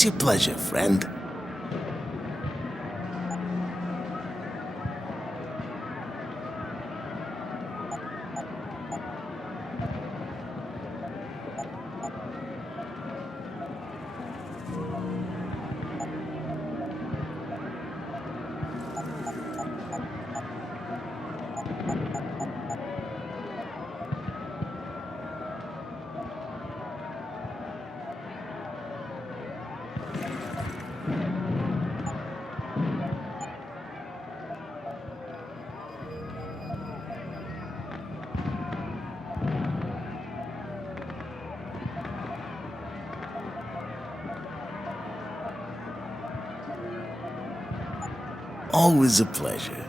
What's your pleasure, friend? Always a pleasure.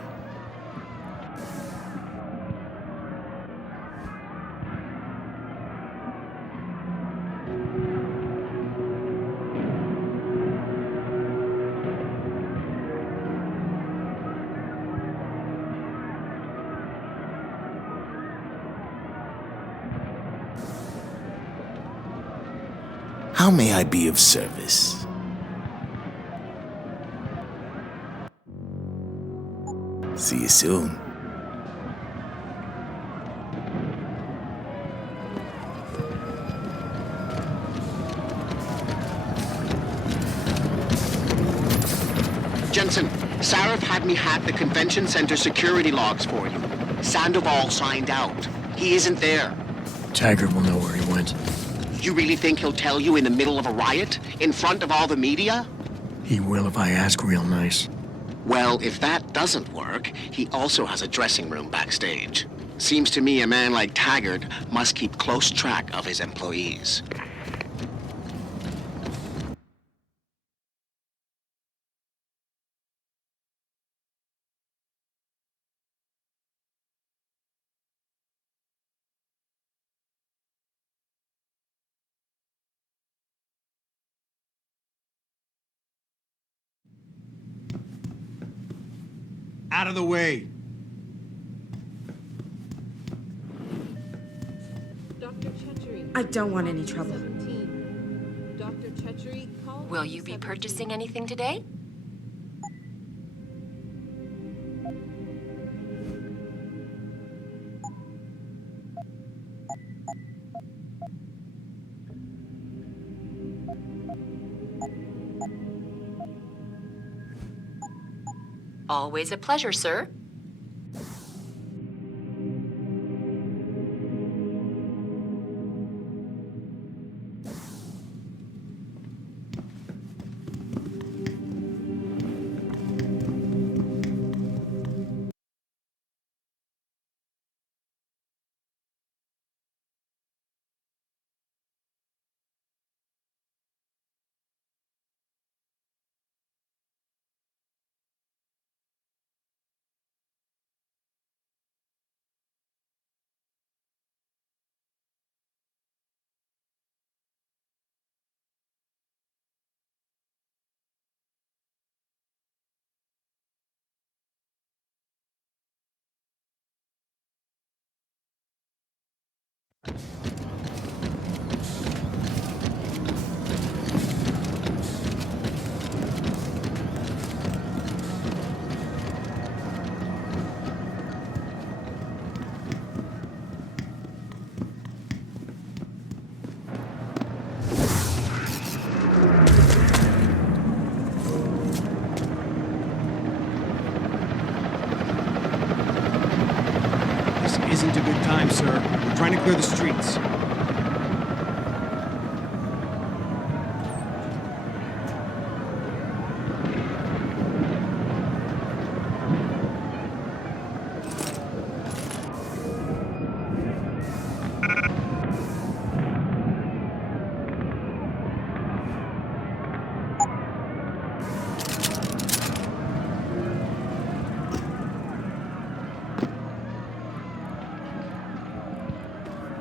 How may I be of service? See you soon. Jensen, Sarif had me hack the convention center security logs for you. Sandoval signed out. He isn't there. Taggart will know where he went. You really think he'll tell you in the middle of a riot? In front of all the media? He will if I ask real nice. Well, if that doesn't work, he also has a dressing room backstage. Seems to me a man like Taggart must keep close track of his employees. Out of the way. Dr. Chetchery. I don't want any trouble. Dr. Chetchery, call. Will you be purchasing anything today? Always a pleasure, sir. Isn't a good time, sir. We're trying to clear the streets.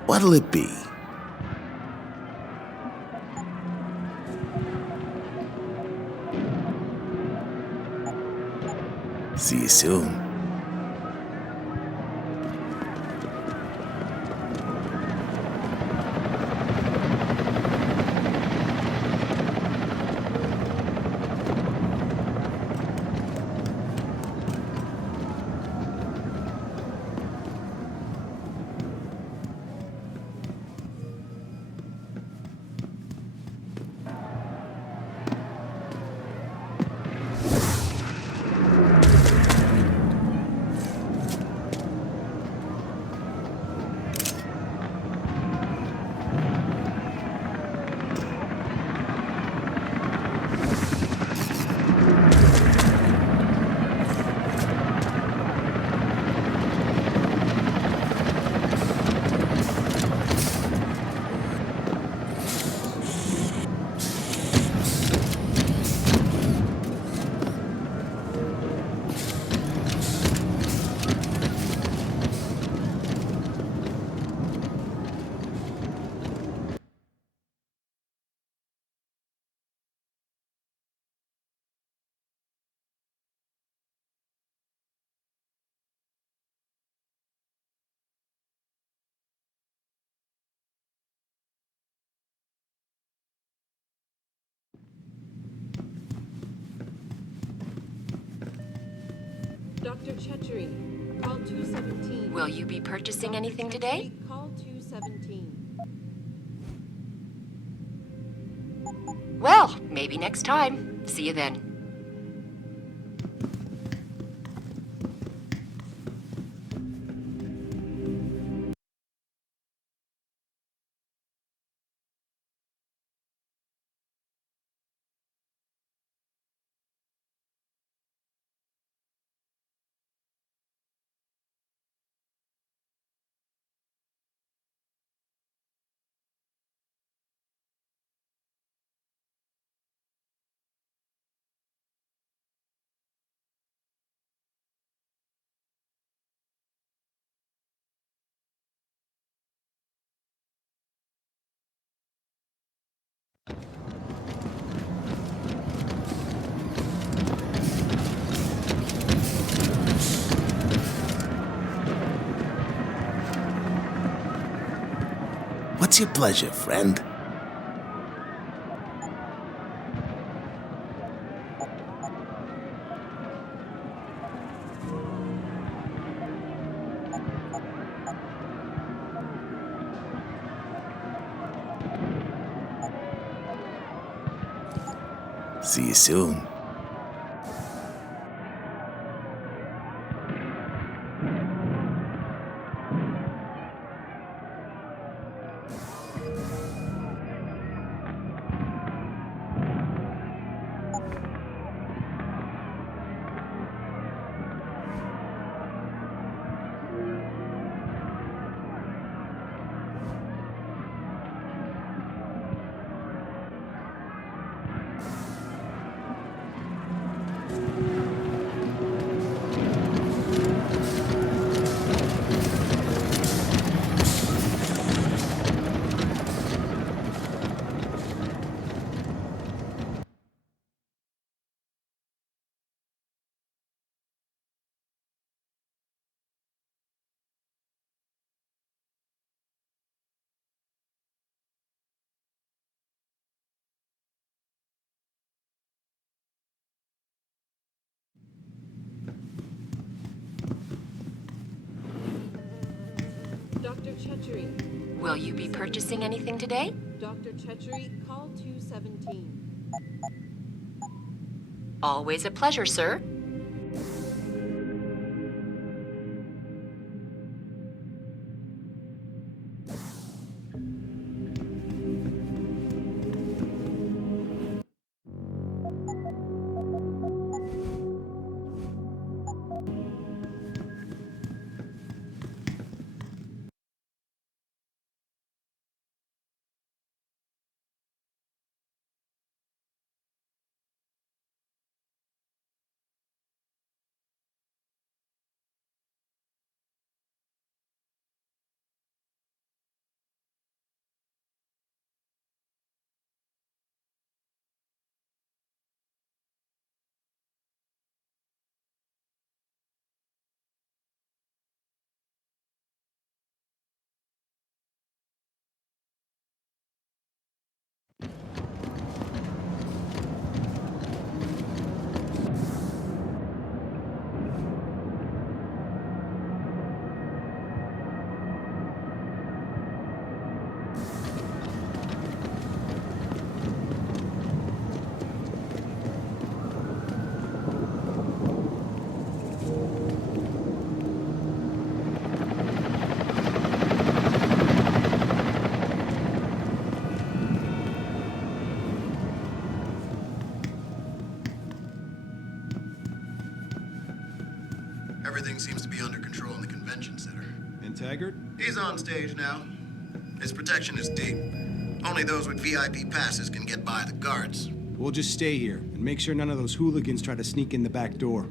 What'll it be? See you soon. Dr. Chetchery, call 217. Will you be purchasing Dr. anything today? Chetchery, call 217. Well, maybe next time. See you then. What's your pleasure, friend? See you soon. Dr. Chetchery, Will you be purchasing anything today? Dr. Chetchery, call 217. Always a pleasure, sir. Everything seems to be under control in the convention center. And Taggart? He's on stage now. His protection is deep. Only those with VIP passes can get by the guards. We'll just stay here and make sure none of those hooligans try to sneak in the back door.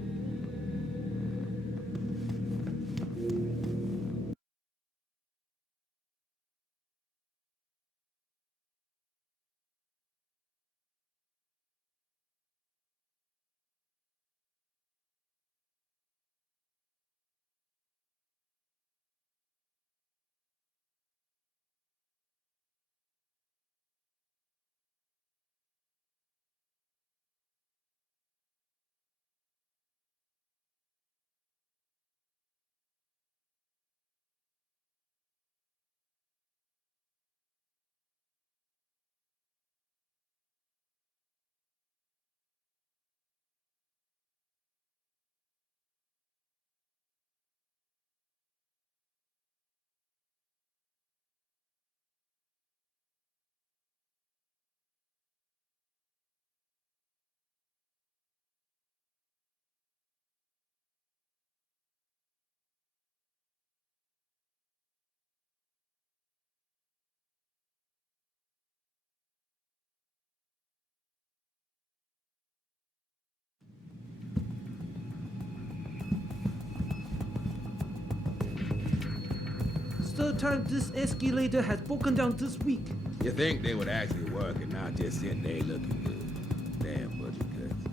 third time this escalator has broken down this week. You think they would actually work and not just sit there looking good? Damn budget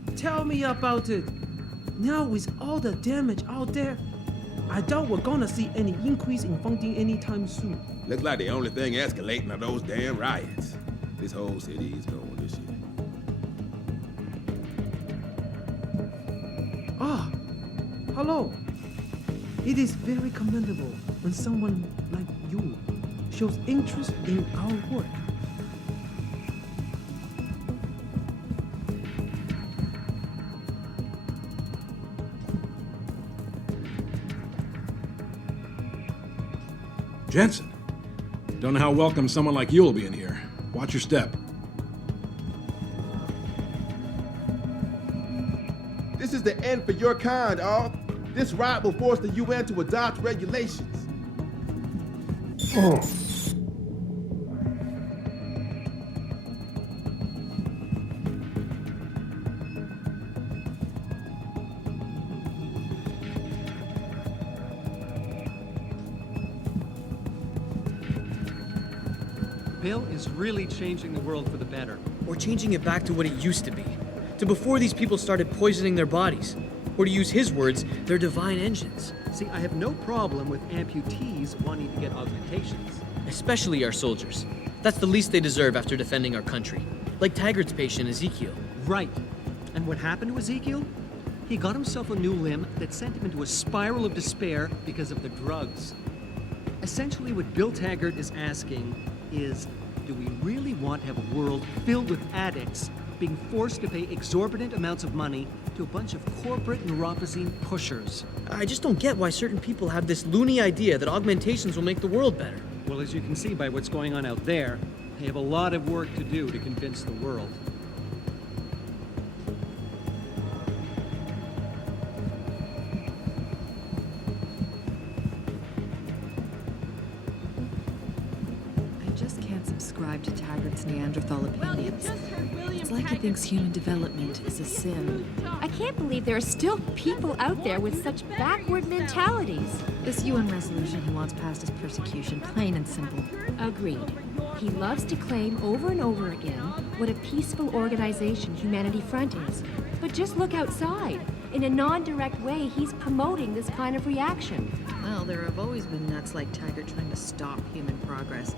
cuts. Tell me about it. Now with all the damage out there, I doubt we're gonna see any increase in funding anytime soon. Looks like the only thing escalating are those damn riots. This whole city is going to shit. Ah, hello. It is very commendable when someone like you shows interest in our work. Jensen, don't know how welcome someone like you will be in here. Watch your step. This is the end for your kind, Og. This riot will force the UN to adopt regulations. Bill is really changing the world for the better. Or changing it back to what it used to be. To before these people started poisoning their bodies. Or to use his words, their divine engines. See, I have no problem with amputees wanting to get augmentations. Especially our soldiers. That's the least they deserve after defending our country. Like Taggart's patient, Ezekiel. Right. And what happened to Ezekiel? He got himself a new limb that sent him into a spiral of despair because of the drugs. Essentially, what Bill Taggart is asking is, do we really want to have a world filled with addicts being forced to pay exorbitant amounts of money to a bunch of corporate neuropozyne pushers? I just don't get why certain people have this loony idea that augmentations will make the world better. Well, as you can see by what's going on out there, they have a lot of work to do to convince the world. Subscribe to Taggart's Neanderthal opinions. It's like he thinks human development is a sin. I can't believe there are still people out there with such backward mentalities. This UN resolution he wants passed is persecution, plain and simple. Agreed. He loves to claim over and over again what a peaceful organization Humanity Front is. But just look outside. In a non-direct way, he's promoting this kind of reaction. Well, there have always been nuts like Taggart trying to stop human progress.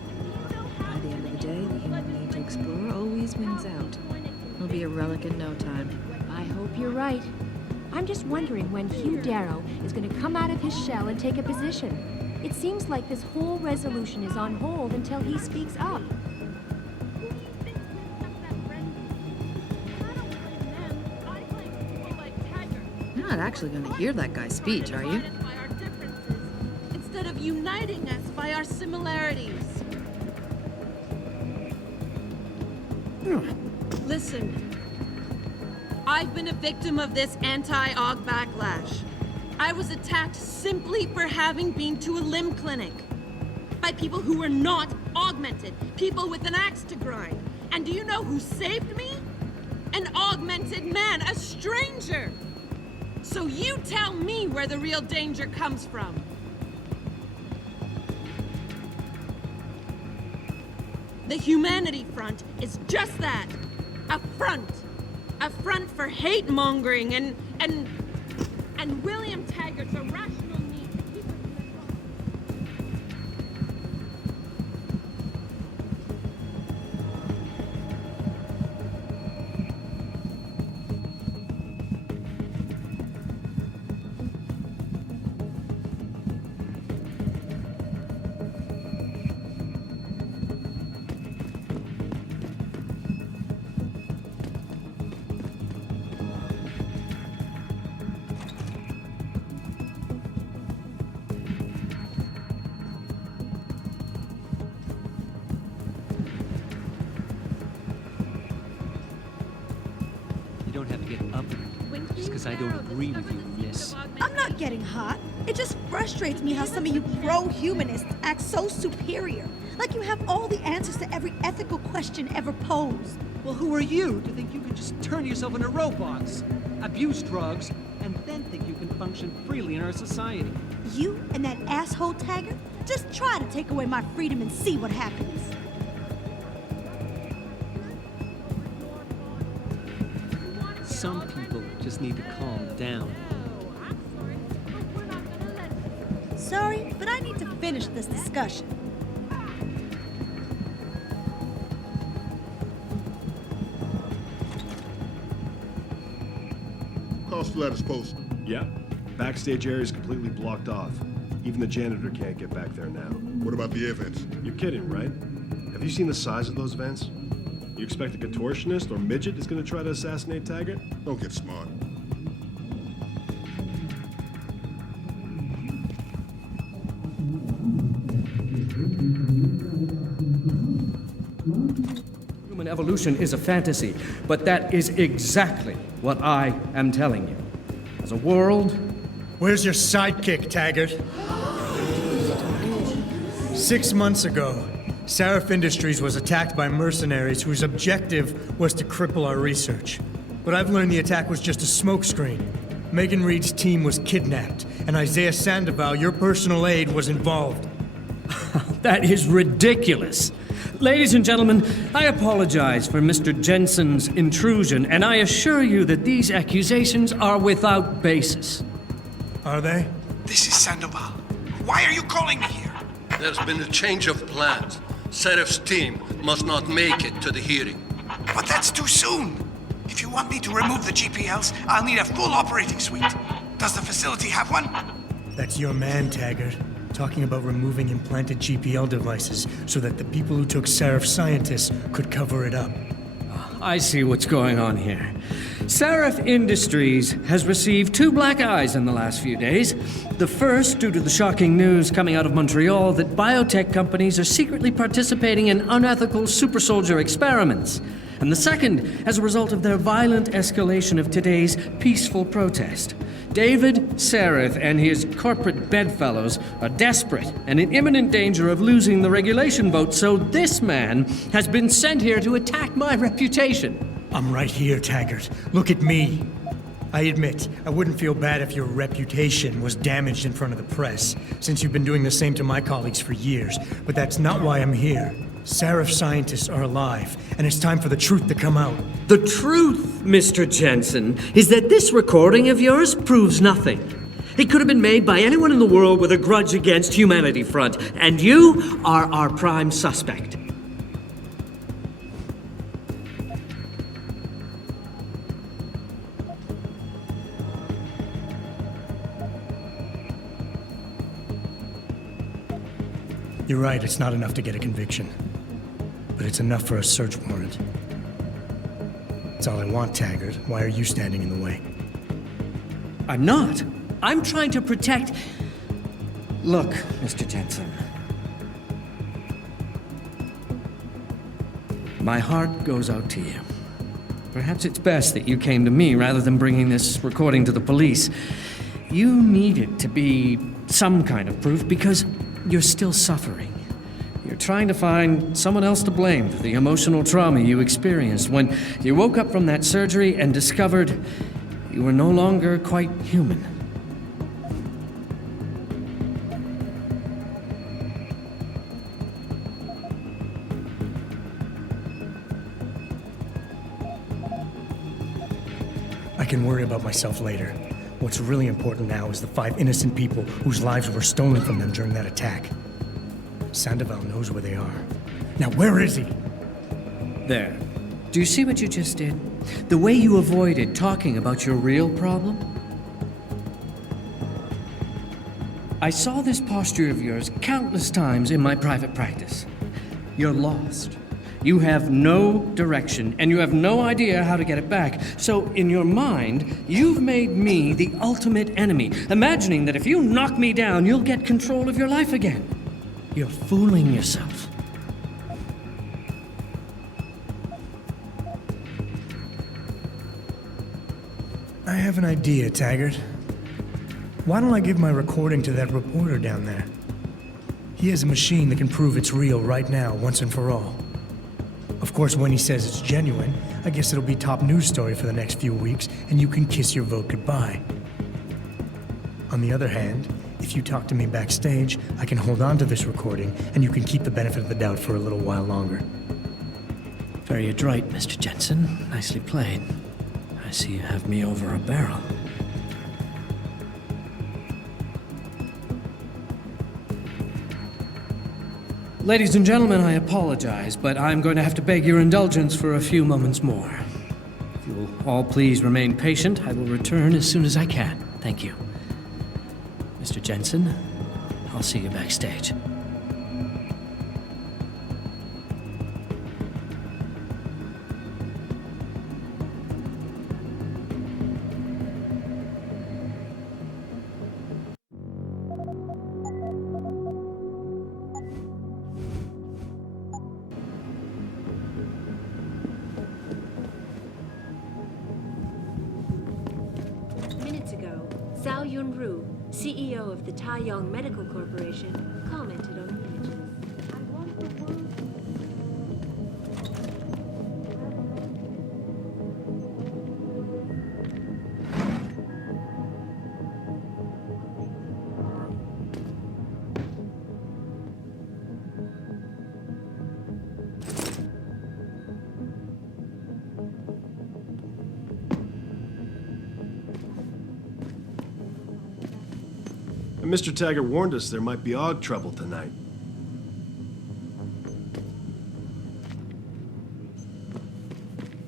By the end of the day, the human need to explore always wins out. He'll be a relic in no time. I hope you're right. I'm just wondering when Hugh Darrow is going to come out of his shell and take a position. It seems like this whole resolution is on hold until he speaks up. You're not actually going to hear that guy's speech, are you? Instead of uniting us by our similarities. Listen, I've been a victim of this anti-aug backlash. I was attacked simply for having been to a limb clinic by people who were not augmented, people with an axe to grind. And do you know who saved me? An augmented man, a stranger. So you tell me where the real danger comes from. The Humanity Front is just that. A front. A front for hate-mongering and William Taggart's irrational need to keep us in the I don't agree with you, miss. I'm not getting hot. It just frustrates me how some of you pro-humanists act so superior. Like you have all the answers to every ethical question ever posed. Well, who are you to think you can just turn yourself into robots, abuse drugs, and then think you can function freely in our society? You and that asshole Taggart Just try to take away my freedom and see what happens. Some people just need to calm down. Sorry, but I need to finish this discussion. Letters post. Yeah. Backstage area is completely blocked off. Even the janitor can't get back there now. What about the air vents? You're kidding, right? Have you seen the size of those vents? You expect a contortionist or midget is going to try to assassinate Taggart? Don't get smart. Human evolution is a fantasy, but that is exactly what I am telling you. As a world... Where's your sidekick, Taggart? 6 months ago, Sarif Industries was attacked by mercenaries whose objective was to cripple our research. But I've learned the attack was just a smokescreen. Megan Reed's team was kidnapped, and Isaiah Sandoval, your personal aide, was involved. That is ridiculous. Ladies and gentlemen, I apologize for Mr. Jensen's intrusion, and I assure you that these accusations are without basis. Are they? This is Sandoval. Why are you calling me here? There's been a change of plans. Sarif's team must not make it to the hearing. But that's too soon. If you want me to remove the GPLs, I'll need a full operating suite. Does the facility have one? That's your man, Taggart. Talking about removing implanted GPL devices so that the people who took Sarif scientists could cover it up. I see what's going on here. Sarif Industries has received 2 black eyes in the last few days. The first, due to the shocking news coming out of Montreal that biotech companies are secretly participating in unethical super soldier experiments. And the second, as a result of their violent escalation of today's peaceful protest. David Sarif and his corporate bedfellows are desperate and in imminent danger of losing the regulation vote, so this man has been sent here to attack my reputation. I'm right here, Taggart. Look at me. I admit, I wouldn't feel bad if your reputation was damaged in front of the press, since you've been doing the same to my colleagues for years, but that's not why I'm here. Sarif scientists are alive, and it's time for the truth to come out. The truth, Mr. Jensen, is that this recording of yours proves nothing. It could have been made by anyone in the world with a grudge against Humanity Front, and you are our prime suspect. You're right, it's not enough to get a conviction. But it's enough for a search warrant. That's all I want, Taggart. Why are you standing in the way? I'm not. I'm trying to protect... Look, Mr. Jensen. My heart goes out to you. Perhaps it's best that you came to me rather than bringing this recording to the police. You need it to be some kind of proof because you're still suffering. You're trying to find someone else to blame for the emotional trauma you experienced when you woke up from that surgery and discovered you were no longer quite human. I can worry about myself later. What's really important now is the 5 innocent people whose lives were stolen from them during that attack. Sandoval knows where they are. Now, where is he? There. Do you see what you just did? The way you avoided talking about your real problem? I saw this posture of yours countless times in my private practice. You're lost. You have no direction, and you have no idea how to get it back. So, in your mind, you've made me the ultimate enemy, imagining that if you knock me down, you'll get control of your life again. You're fooling yourself. I have an idea, Taggart. Why don't I give my recording to that reporter down there? He has a machine that can prove it's real right now, once and for all. Of course, when he says it's genuine, I guess it'll be top news story for the next few weeks, and you can kiss your vote goodbye. On the other hand, If you talk to me backstage, I can hold on to this recording, and you can keep the benefit of the doubt for a little while longer. Very adroit, Mr. Jensen. Nicely played. I see you have me over a barrel. Ladies and gentlemen, I apologize, but I'm going to have to beg your indulgence for a few moments more. If you will all please remain patient, I will return as soon as I can. Thank you. Mr. Jensen, I'll see you backstage. Minutes ago, Zhao Yunru, CEO of the Taiyong Medical Corporation, commented on the images. And Mr. Taggart warned us there might be Og trouble tonight.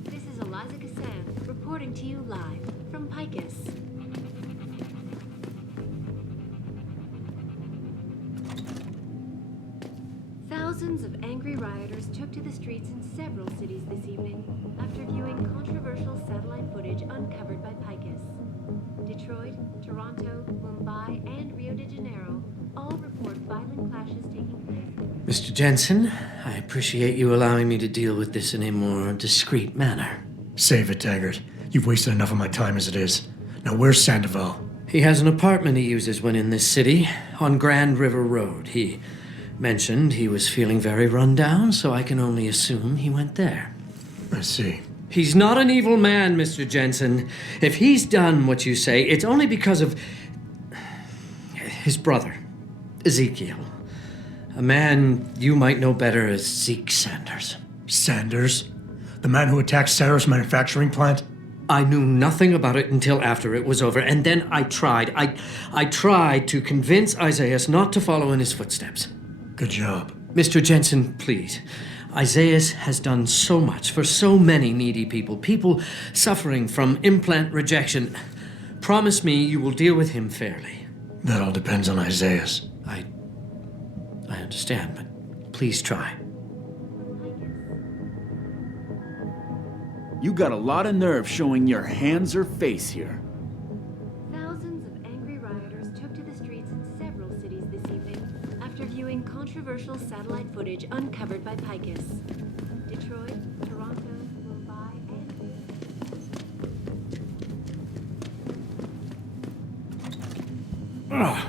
This is Eliza Kassan reporting to you live from Picus. Thousands of angry rioters took to the streets in several cities this evening after viewing controversial satellite footage uncovered by Picus. Detroit, Toronto, Mumbai, and Rio de Janeiro all report violent clashes taking place. Mr. Jensen, I appreciate you allowing me to deal with this in a more discreet manner. Save it, Taggart. You've wasted enough of my time as it is. Now, where's Sandoval? He has an apartment he uses when in this city, on Grand River Road. He mentioned he was feeling very run down, so I can only assume he went there. I see. He's not an evil man, Mr. Jensen. If he's done what you say, it's only because of his brother, Ezekiel. A man you might know better as Zeke Sanders. Sanders? The man who attacked Sarif's manufacturing plant? I knew nothing about it until after it was over, and then I tried. I tried to convince Isaiah not to follow in his footsteps. Good job. Mr. Jensen, please. Isaiah has done so much for so many needy people, people suffering from implant rejection. Promise me you will deal with him fairly. That all depends on Isaiah. I understand, but please try. You got a lot of nerve showing your hands or face here. Thousands of angry rioters took to the streets in several cities this evening after viewing controversial satellite footage uncovered by Picus. Detroit, Toronto, Mumbai, and... Ugh.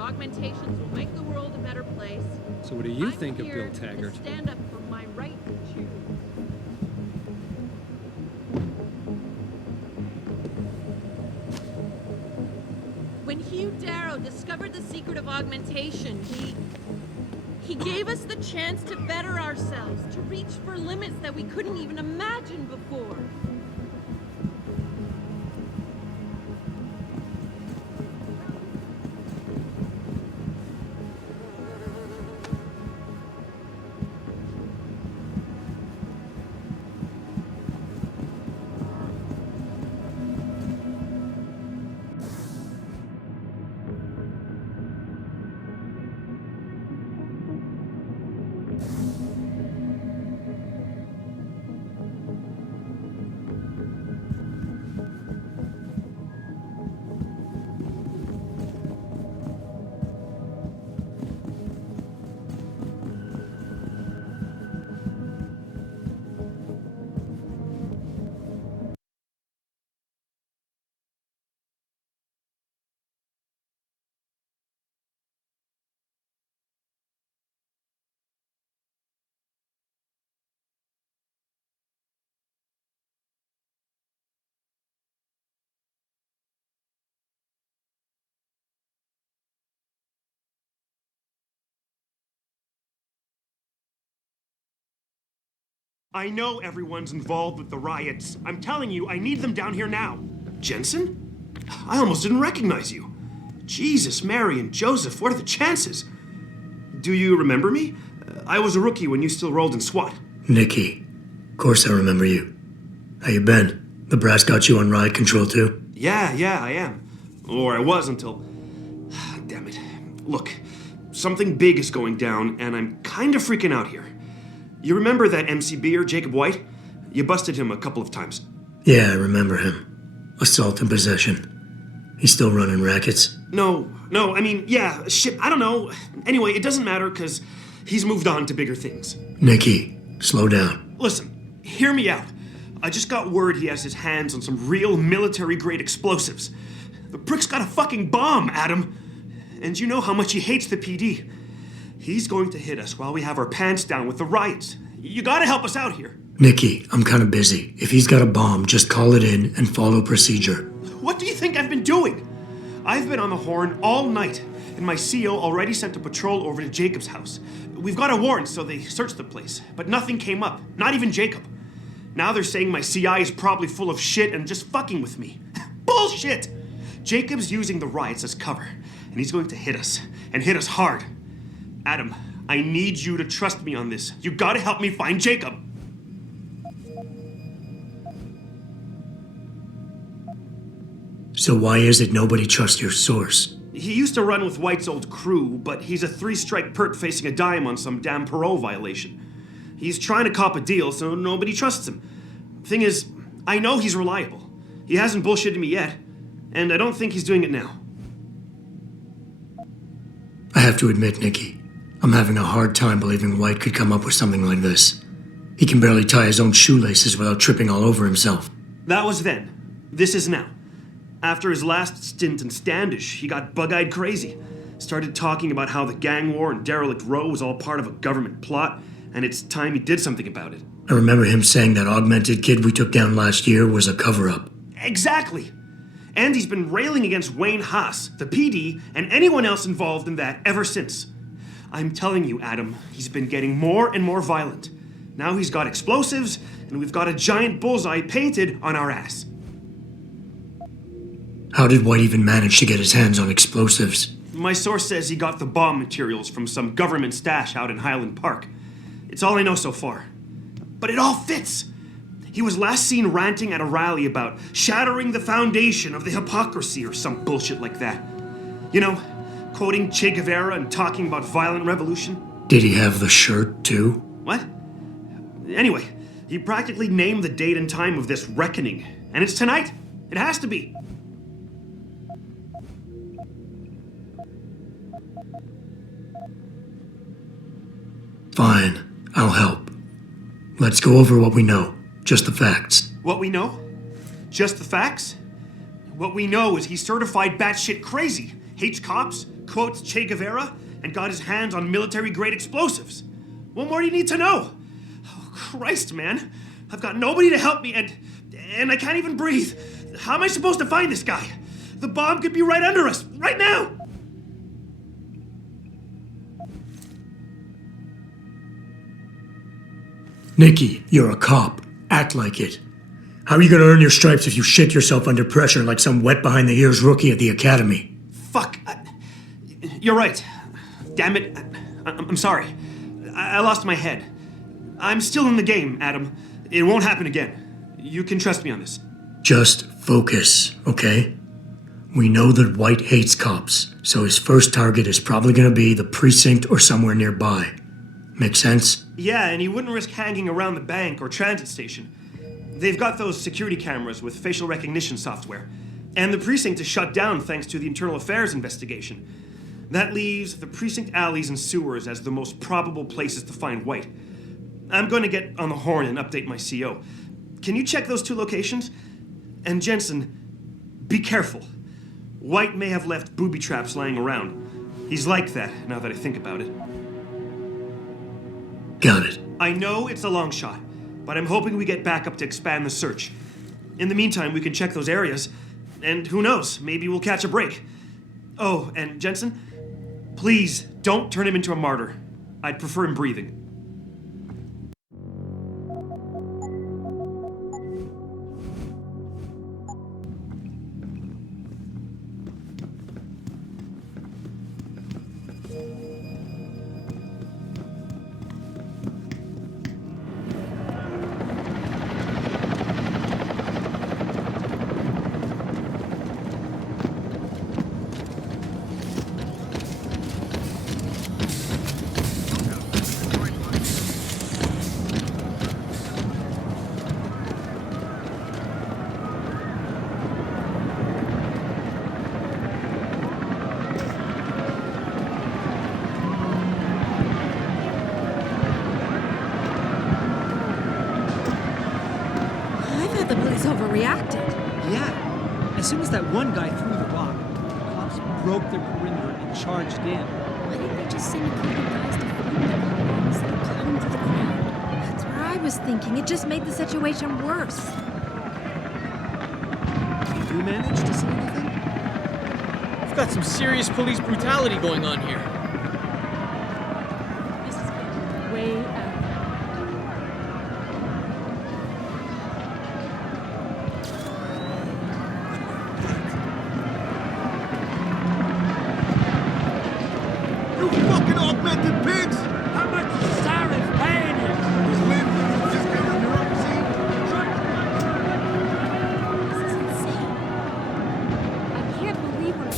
Augmentations will make the world a better place. So what do you think of Bill I'm here Taggart? to stand up for my right to choose. When Hugh Darrow discovered the secret of augmentation, he gave us the chance to better ourselves, to reach for limits that we couldn't even imagine before. I know everyone's involved with the riots. I'm telling you, I need them down here now. Jensen? I almost didn't recognize you. Jesus, Mary, and Joseph, what are the chances? Do you remember me? I was a rookie when you still rolled in SWAT. Nikki. Of course I remember you. How you been? The brass got you on riot control too? Yeah, I am. Or I was until... Damn it. Look, something big is going down, and I'm kind of freaking out here. You remember that MCBer, Jacob White? You busted him a couple of times. Yeah, I remember him. Assault and possession. He's still running rackets? No, I mean, yeah, shit, I don't know. Anyway, it doesn't matter, because he's moved on to bigger things. Nikki, slow down. Listen, hear me out. I just got word he has his hands on some real military-grade explosives. The prick's got a fucking bomb, Adam. And you know how much he hates the PD. He's going to hit us while we have our pants down with the riots. You gotta help us out here. Nikki, I'm kinda busy. If he's got a bomb, just call it in and follow procedure. What do you think I've been doing? I've been on the horn all night, and my CO already sent a patrol over to Jacob's house. We've got a warrant, so they searched the place, but nothing came up, not even Jacob. Now they're saying my CI is probably full of shit and just fucking with me. Bullshit! Jacob's using the riots as cover, and he's going to hit us, and hit us hard. Adam, I need you to trust me on this. You gotta help me find Jacob. So why is it nobody trusts your source? He used to run with White's old crew, but he's a 3-strike pert facing a dime on some damn parole violation. He's trying to cop a deal, so nobody trusts him. Thing is, I know he's reliable. He hasn't bullshitted me yet, and I don't think he's doing it now. I have to admit, Nikki, I'm having a hard time believing White could come up with something like this. He can barely tie his own shoelaces without tripping all over himself. That was then. This is now. After his last stint in Standish, he got bug-eyed crazy. Started talking about how the gang war in Derelict Row was all part of a government plot, and it's time he did something about it. I remember him saying that augmented kid we took down last year was a cover-up. Exactly! And he's been railing against Wayne Haas, the PD, and anyone else involved in that ever since. I'm telling you, Adam, he's been getting more and more violent. Now he's got explosives, and we've got a giant bullseye painted on our ass. How did White even manage to get his hands on explosives? My source says he got the bomb materials from some government stash out in Highland Park. It's all I know so far. But it all fits! He was last seen ranting at a rally about shattering the foundation of the hypocrisy or some bullshit like that. You know, quoting Che Guevara and talking about violent revolution. Did he have the shirt, too? What? Anyway, he practically named the date and time of this reckoning. And it's tonight. It has to be. Fine, I'll help. Let's go over what we know. Just the facts. What we know? Just the facts? What we know is he's certified batshit crazy, hates cops, quotes Che Guevara, and got his hands on military-grade explosives. What more do you need to know? Oh, Christ, man. I've got nobody to help me, and I can't even breathe. How am I supposed to find this guy? The bomb could be right under us, right now! Nikki, you're a cop. Act like it. How are you gonna earn your stripes if you shit yourself under pressure like some wet behind the ears rookie at the academy? Fuck. You're right. Damn it. I'm sorry. I lost my head. I'm still in the game, Adam. It won't happen again. You can trust me on this. Just focus, okay? We know that White hates cops, so his first target is probably gonna be the precinct or somewhere nearby. Make sense? Yeah, and he wouldn't risk hanging around the bank or transit station. They've got those security cameras with facial recognition software. And the precinct is shut down thanks to the internal affairs investigation. That leaves the precinct alleys and sewers as the most probable places to find White. I'm going to get on the horn and update my CO. Can you check those two locations? And Jensen, be careful. White may have left booby traps lying around. He's like that, now that I think about it. Got it. I know it's a long shot, but I'm hoping we get backup to expand the search. In the meantime, we can check those areas, and who knows, maybe we'll catch a break. Oh, and Jensen, please don't turn him into a martyr. I'd prefer him breathing. soon as that one guy threw the rock, the cops broke their perimeter and charged in. Why didn't they just send a couple guys to find them instead of plowing through the crowd? That's what I was thinking. It just made the situation worse. Did you manage to see anything? We've got some serious police brutality going on here. This is getting way out. You fucking augmented pigs! How much is Sarif paying you? Just leave it. Just give him your own seat. This is insane. I can't believe we're...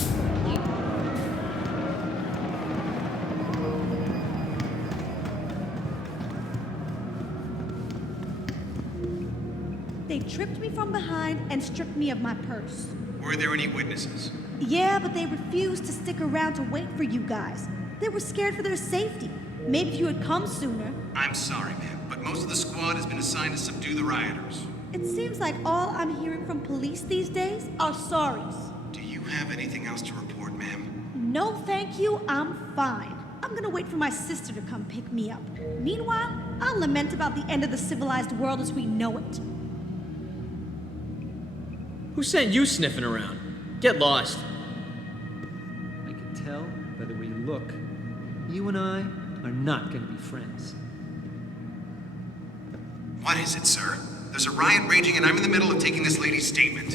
They tripped me from behind and stripped me of my purse. Were there any witnesses? Yeah, but they refused to stick around to wait for you guys. They were scared for their safety. Maybe if you had come sooner. I'm sorry, ma'am, but most of the squad has been assigned to subdue the rioters. It seems like all I'm hearing from police these days are sorries. Do you have anything else to report, ma'am? No, thank you. I'm fine. I'm gonna wait for my sister to come pick me up. Meanwhile, I'll lament about the end of the civilized world as we know it. Who sent you sniffing around? Get lost. I can tell by the way you look. You and I are not going to be friends. What is it, sir? There's a riot raging and I'm in the middle of taking this lady's statement.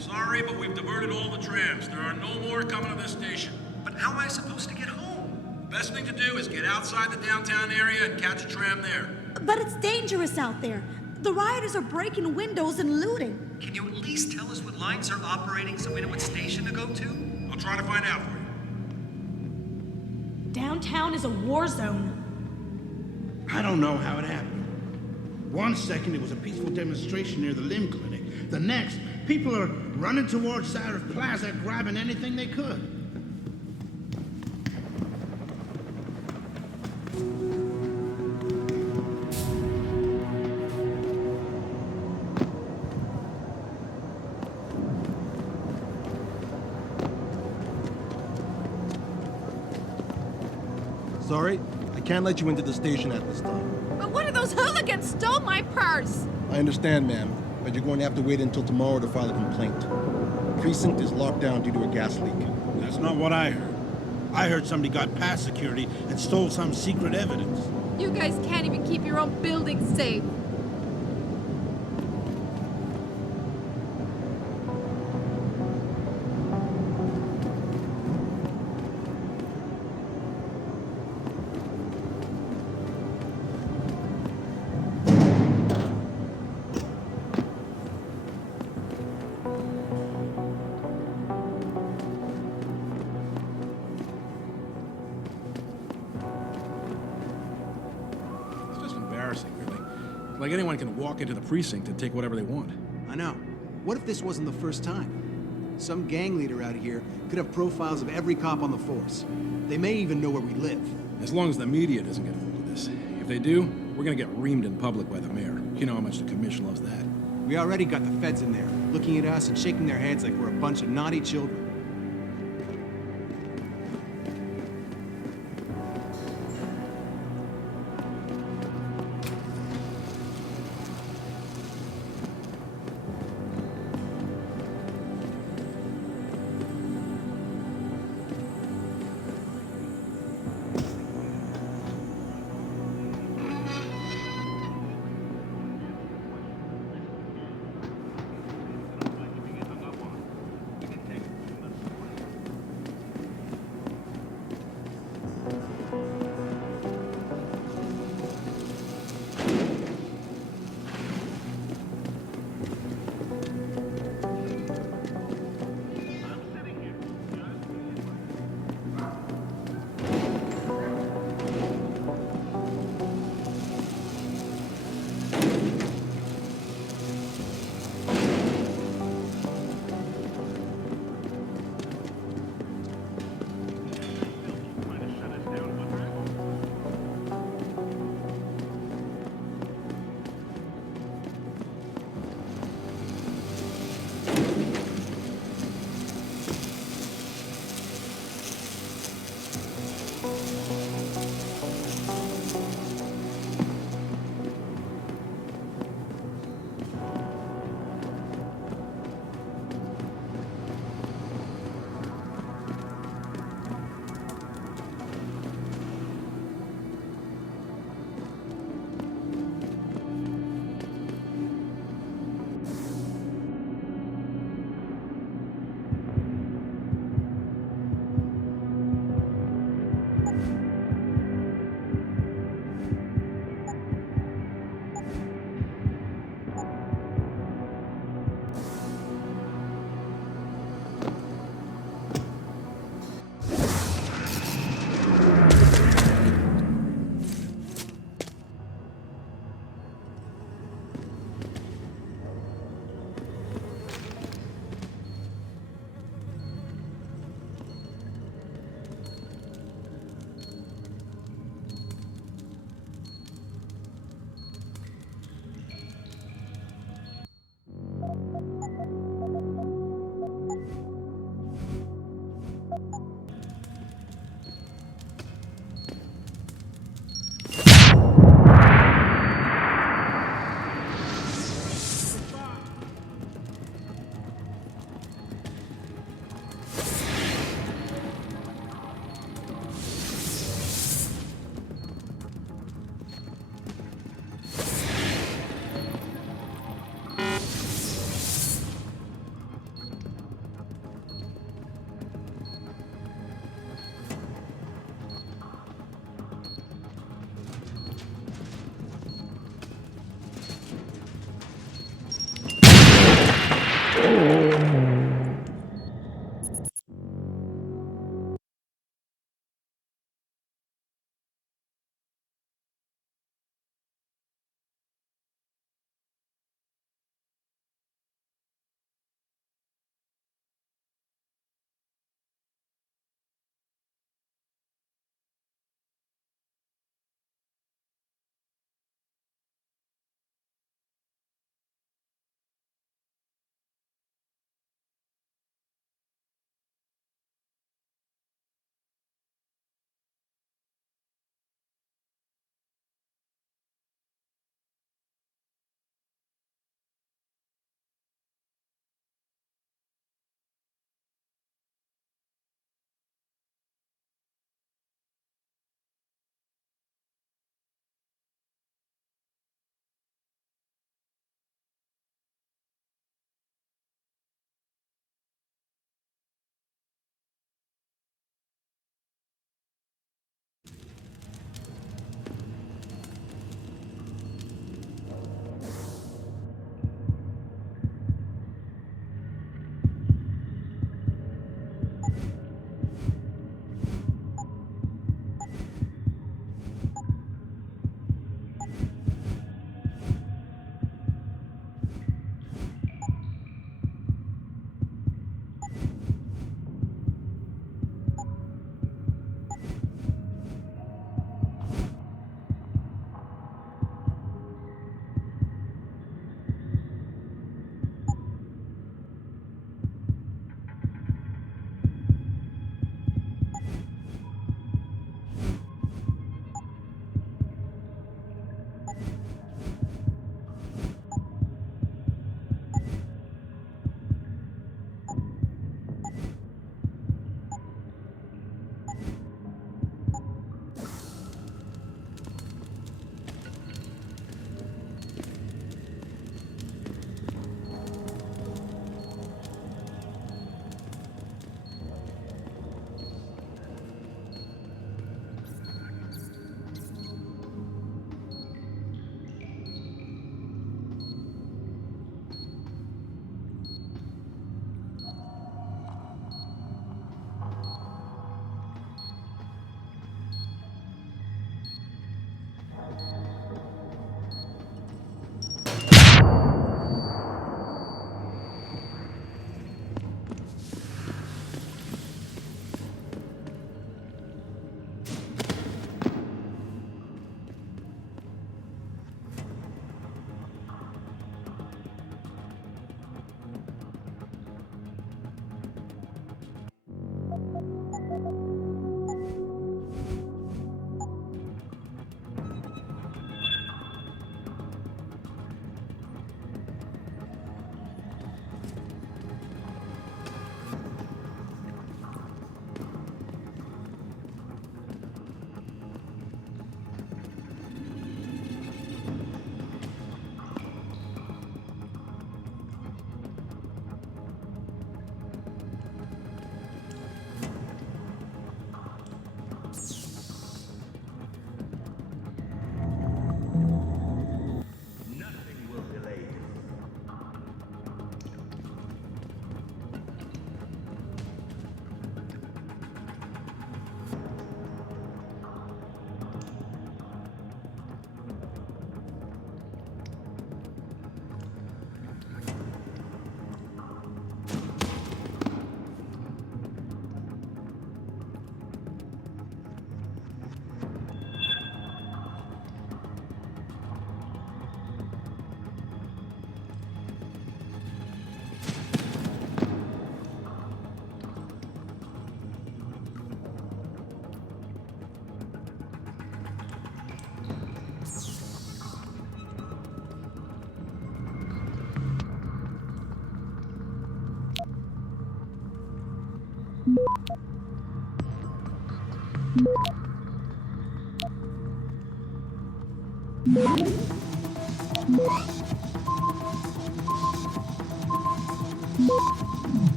Sorry, but we've diverted all the trams. There are no more coming to this station. But how am I supposed to get home? The best thing to do is get outside the downtown area and catch a tram there. But it's dangerous out there. The rioters are breaking windows and looting. Can you at least tell us what lines are operating so we know what station to go to? I'll try to find out for you. Downtown is a war zone. I don't know how it happened. One second it was a peaceful demonstration near the limb clinic. The next, people are running towards Sarif Plaza grabbing anything they could. Sorry, I can't let you into the station at this time. But one of those hooligans stole my purse! I understand, ma'am, but you're going to have to wait until tomorrow to file a complaint. The precinct is locked down due to a gas leak. That's not what I heard. I heard somebody got past security and stole some secret evidence. You guys can't even keep your own building safe. Like anyone can walk into the precinct and take whatever they want. I know. What if this wasn't the first time? Some gang leader out here could have profiles of every cop on the force. They may even know where we live. As long as the media doesn't get hold of this. If they do, we're gonna get reamed in public by the mayor. You know how much the commission loves that. We already got the feds in there, looking at us and shaking their heads like we're a bunch of naughty children.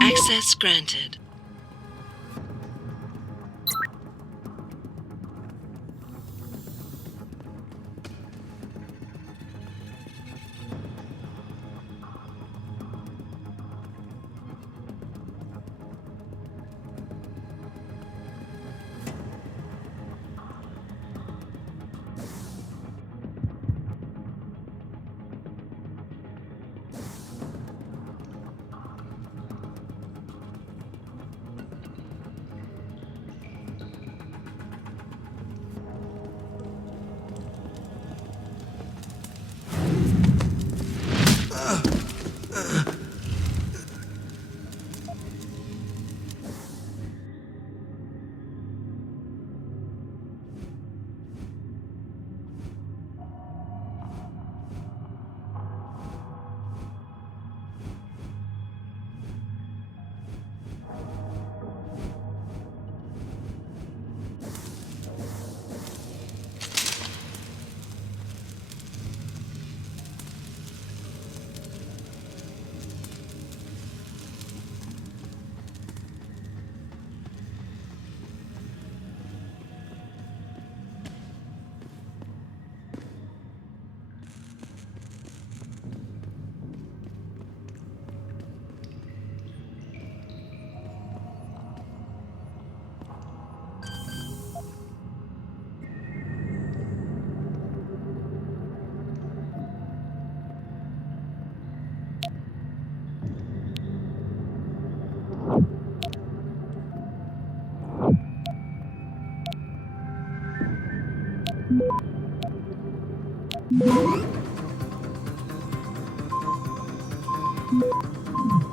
Access granted.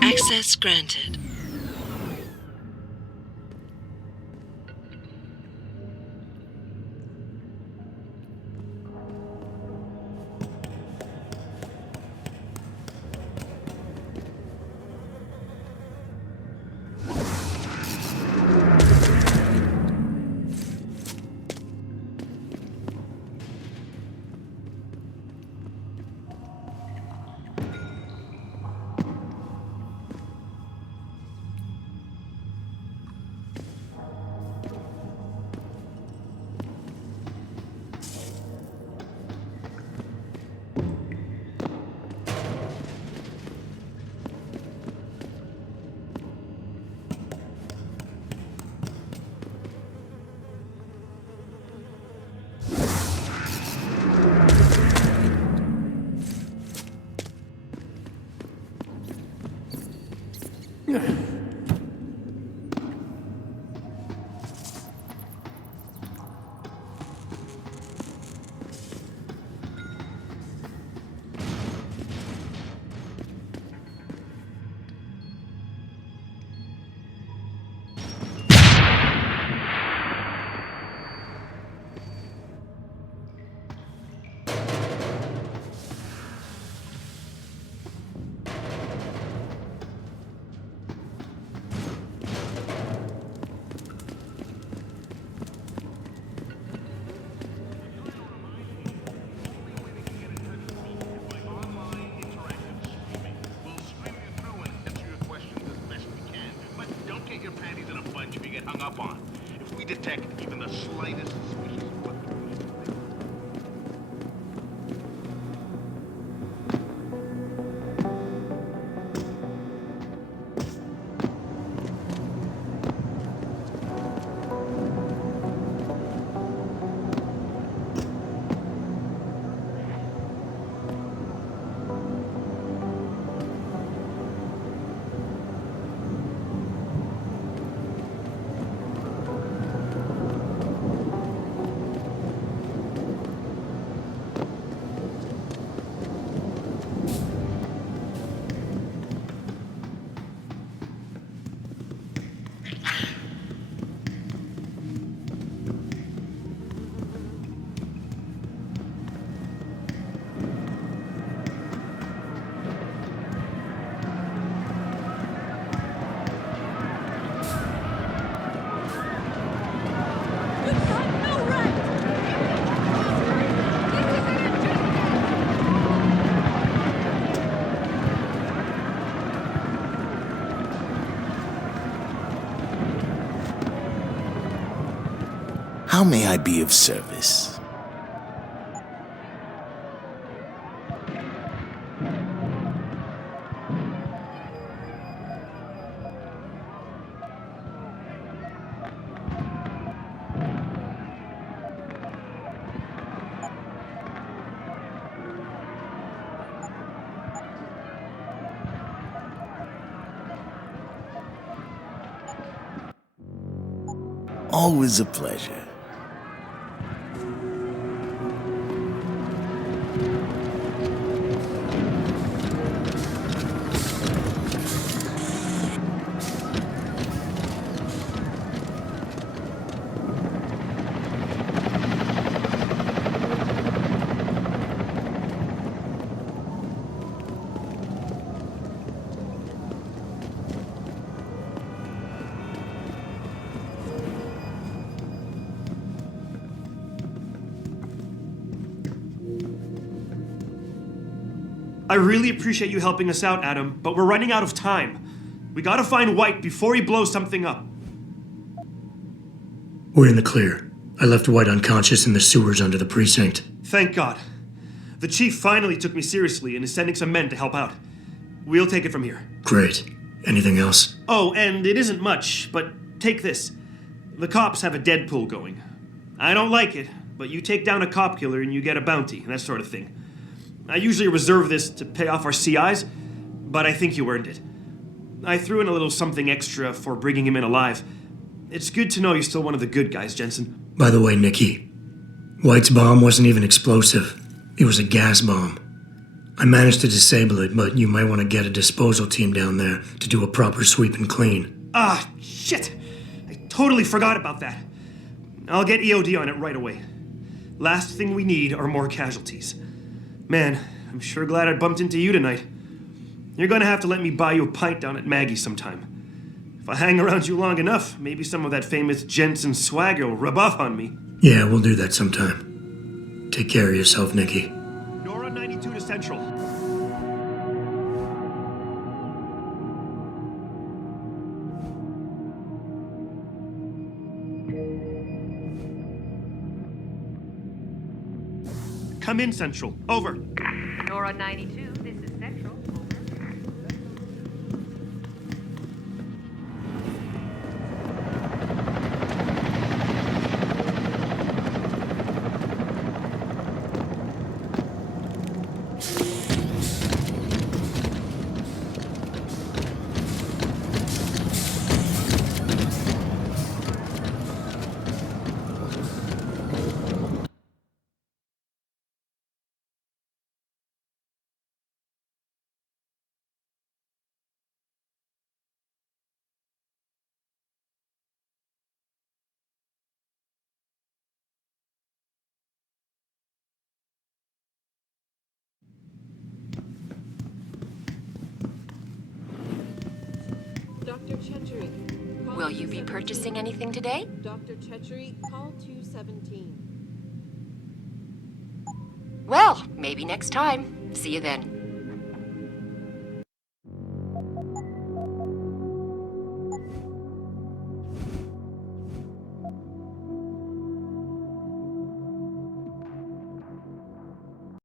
Access granted. detect even the slightest suspicion. How may I be of service? Always a pleasure. I really appreciate you helping us out, Adam, but we're running out of time. We gotta find White before he blows something up. We're in the clear. I left White unconscious in the sewers under the precinct. Thank God. The chief finally took me seriously and is sending some men to help out. We'll take it from here. Great. Anything else? Oh, and it isn't much, but take this. The cops have a deadpool going. I don't like it, but you take down a cop killer and you get a bounty, that sort of thing. I usually reserve this to pay off our CIs, but I think you earned it. I threw in a little something extra for bringing him in alive. It's good to know you're still one of the good guys, Jensen. By the way, Nikki, White's bomb wasn't even explosive. It was a gas bomb. I managed to disable it, but you might want to get a disposal team down there to do a proper sweep and clean. Ah, shit! I totally forgot about that. I'll get EOD on it right away. Last thing we need are more casualties. Man, I'm sure glad I bumped into you tonight. You're gonna have to let me buy you a pint down at Maggie's sometime. If I hang around you long enough, maybe some of that famous Jensen swagger will rub off on me. Yeah, we'll do that sometime. Take care of yourself, Nikki. You're on 92 to Central. Come in, Central. Over. You're on 92. This is Central. Dr. Chetchery. Will you be purchasing anything today? Dr. Chetchery, call 217. Well, maybe next time. See you then.